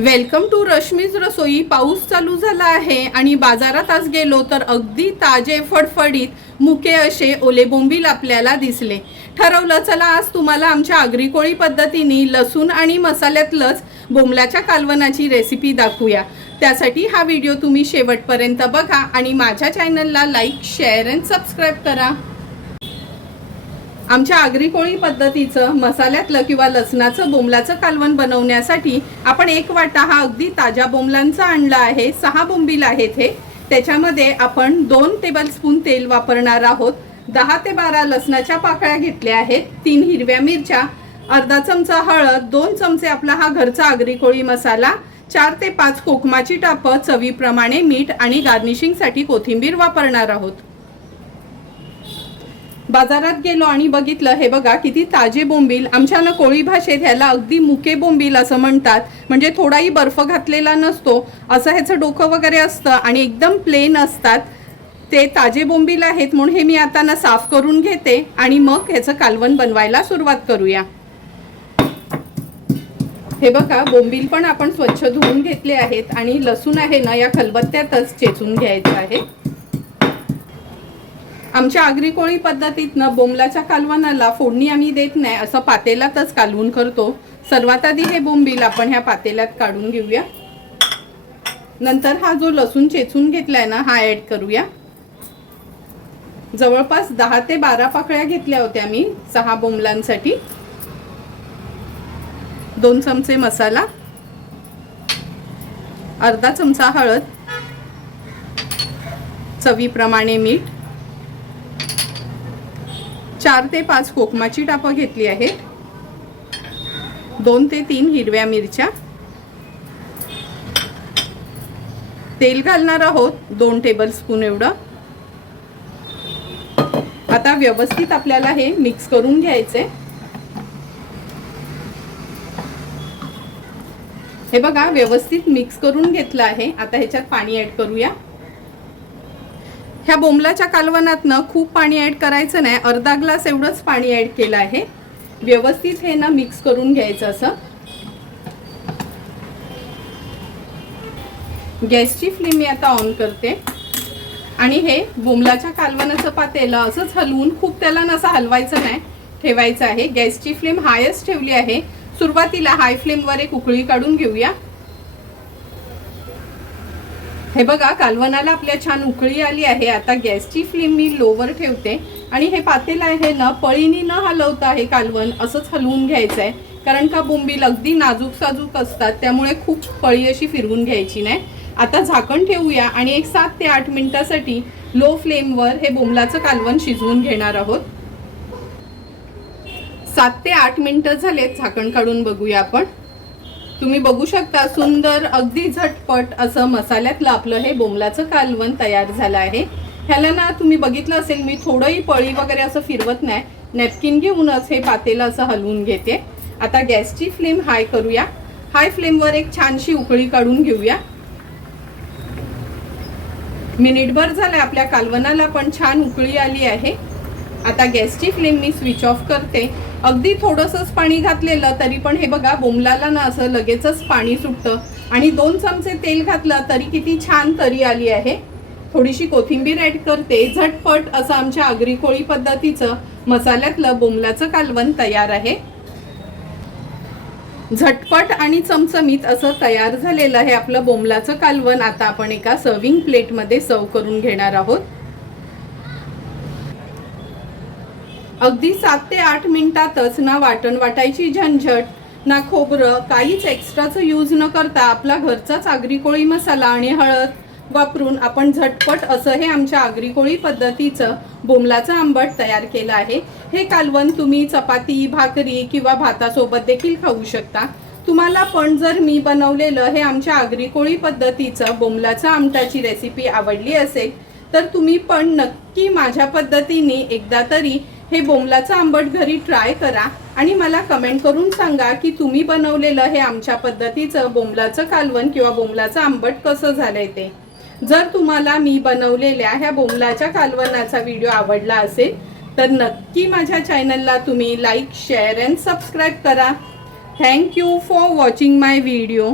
Welcome to Rashmi's रसोई. पाऊस चालू झाला आहे आणि बाजारात आज गेलो तर अगदी ताजे फडफडीत मुके असे ओले बोंबील आपल्याला दिसले. ठरवलं चला आज तुम्हाला आमच्या आगरी कोळी पद्धतीने लसूण आणि मसाल्यातलंच बोंबलाच्या कालवनाची रेसिपी दाखवूया. त्यासाठी हा व्हिडिओ तुम्ही शेवटपर्यंत बघा आणि माझ्या चॅनलला लाईक शेअर अँड सबस्क्राईब करा. आमच्या आगरी कोळी पद्धतीचं मसाल्यातलं किंवा लसणाचं बोंबलाचं कालवण बनवण्यासाठी आपण एक वाटा हा अगदी ताज्या बोंबलांचा आणला आहे. सहा बोंबील आहेत हे. त्याच्यामध्ये आपण दोन टेबलस्पून तेल वापरणार आहोत. दहा ते बारा लसणाच्या पाकळ्या घेतल्या आहेत. तीन हिरव्या मिरच्या अर्धा चमचा हळद दोन चमचे आपला हा घरचा आगरी कोळी मसाला चार ते पाच कोकमाची टापं चवीप्रमाणे मीठ आणि गार्निशिंगसाठी कोथिंबीर वापरणार आहोत. बाजारात गेलो आणि बघितलं हे बघा किती ताजे बोंबील. आमच्या ना कोळी भाषेत ह्याला अगदी मुके बोंबील असं म्हणतात. म्हणजे थोडाही बर्फ घातलेला नसतो. असं ह्याचं डोकं वगैरे असतं आणि एकदम प्लेन असतात. ते ताजे बोंबील आहेत म्हणून हे मी आता ना साफ करून घेते आणि मग ह्याचं कालवण बनवायला सुरुवात करूया. हे बघा बोंबील पण आपण स्वच्छ धुवून घेतले आहेत आणि लसूण आहे ना या खलबत्त्यातच चेचून घ्यायचं आहे. आमच्या आगरी कोळी पद्धतीतनं बोंबलाच्या कालवनाला फोडणी आम्ही देत नाही असं पातेलातच कालवून करतो. सर्वात आधी हे बोंबील आपण ह्या पातेल्यात काढून घेऊया. नंतर हा जो लसूण चेचून घेतलाय ना हा ऍड करूया. जवळपास दहा ते बारा पाकळ्या घेतल्या होत्या मी सहा बोंबलांसाठी. दोन चमचे मसाला. अर्धा चमचा हळद. चवीप्रमाणे मीठ. चार ते पाच कोकमाची टापं घेतली आहेत. दोन ते तीन हिरव्या मिरच्या. तेल घालणार आहोत दोन टेबल स्पून एवढं. आता व्यवस्थित आपल्याला हे मिक्स करून घ्यायचे हे बघा व्यवस्थित मिक्स करून घेतलं आहे. आता ह्याच्यात पाणी ऍड करूया. ह्या बोंबलाच्या कालवनातनं खूप पाणी ॲड करायचं नाही. अर्धा ग्लास एवढंच पाणी ॲड केलं आहे. व्यवस्थित हे ना मिक्स करून घ्यायचं असं. गॅसची फ्लेम मी आता ऑन करते. आणि हे बोंबलाच्या कालवनाचं पातेलं असंच हलवून खूप त्याला नसं हलवायचं नाही. ठेवायचं आहे. गॅसची फ्लेम हायच ठेवली आहे. सुरुवातीला हाय फ्लेमवर एक उकळी काढून घेऊया. हे बघा कालवनाला आपल्या छान उकळी आली आहे. आता गॅसची फ्लेम मी लोवर ठेवते. आणि हे पातेलं आहे ना पळीनी न हलवता हे कालवण असंच हलवून घ्यायचं आहे कारण का बोंबील अगदी नाजूक साजूक असतात त्यामुळे खूप पळी अशी फिरवून घ्यायची नाही. आता झाकण ठेवूया आणि एक सात ते आठ मिनिटासाठी लो फ्लेमवर हे बोंबलाचं कालवण शिजवून घेणार आहोत. सात ते आठ मिनिटं झालेत झाकण काढून बघूया आपण. तुम्ही बघू शकता सुंदर अगदी झटपट असं मसाल्यातलं आपलं हे बोंबलाचं कालवण तयार झालं आहे. ह्याला ना तुम्ही बघितलं असेल मी थोडंही पळी वगैरे असं फिरवत नाही. नॅपकिन घेऊनच हे पातेलं असं हलवून घेते. आता गॅसची फ्लेम हाय करूया. हाय फ्लेमवर एक छानशी उकळी काढून घेऊया. मिनिटभर झालं आपल्या कालवनाला पण छान उकळी आली आहे. आता गॅसची फ्लेम मी स्विच ऑफ करते. अगदी थोडंसंच पाणी घातलेलं तरी पण हे बघा बोंबलाला ना असं लगेचच पाणी सुटतं. आणि दोन चमचे तेल घातलं तरी किती छान तरी आली आहे. थोडीशी कोथिंबीर ॲड करते. झटपट असं आमच्या आगरी कोळी पद्धतीचं मसाल्यातलं बोंबलाचं कालवण तयार आहे. झटपट आणि चमचमीत असं तयार झालेलं आहे आपलं बोंबलाचं कालवण. आता आपण एका सर्विंग प्लेटमध्ये सर्व करून घेणार आहोत. अगदी सात ते आठ मिनिटातच ना वाटण वाटायची झंझट ना खोबरं काहीच एक्स्ट्राचं यूज न करता आपला घरचाच आगरी कोळी मसाला आणि हळद वापरून आपण झटपट असं हे आमच्या आगरी कोळी पद्धतीचं बोंबलाचं आंबट तयार केलं आहे. हे कालवण तुम्ही चपाती भाकरी किंवा भातासोबत देखील खाऊ शकता. तुम्हाला पण जर मी बनवलेलं हे आमच्या आगरी कोळी पद्धतीचं बोंबलाचं आमटाची रेसिपी आवडली असेल तर तुम्ही पण नक्की माझ्या पद्धतीने एकदा तरी हे बोंबलाचं आंबट घरी ट्राय करा आणि मला कमेंट करून सांगा की तुम्ही बनवलेलं हे आमच्या पद्धतीचं बोंबलाचं कालवण किंवा बोंबलाचं आंबट कसं झालंय ते. जर तुम्हाला मी बनवलेल्या ह्या बोंबलाच्या कालवणाचा व्हिडिओ आवडला असेल तर नक्की माझ्या चॅनलला तुम्ही लाईक शेअर अँड सबस्क्राईब करा. Thank you for watching my video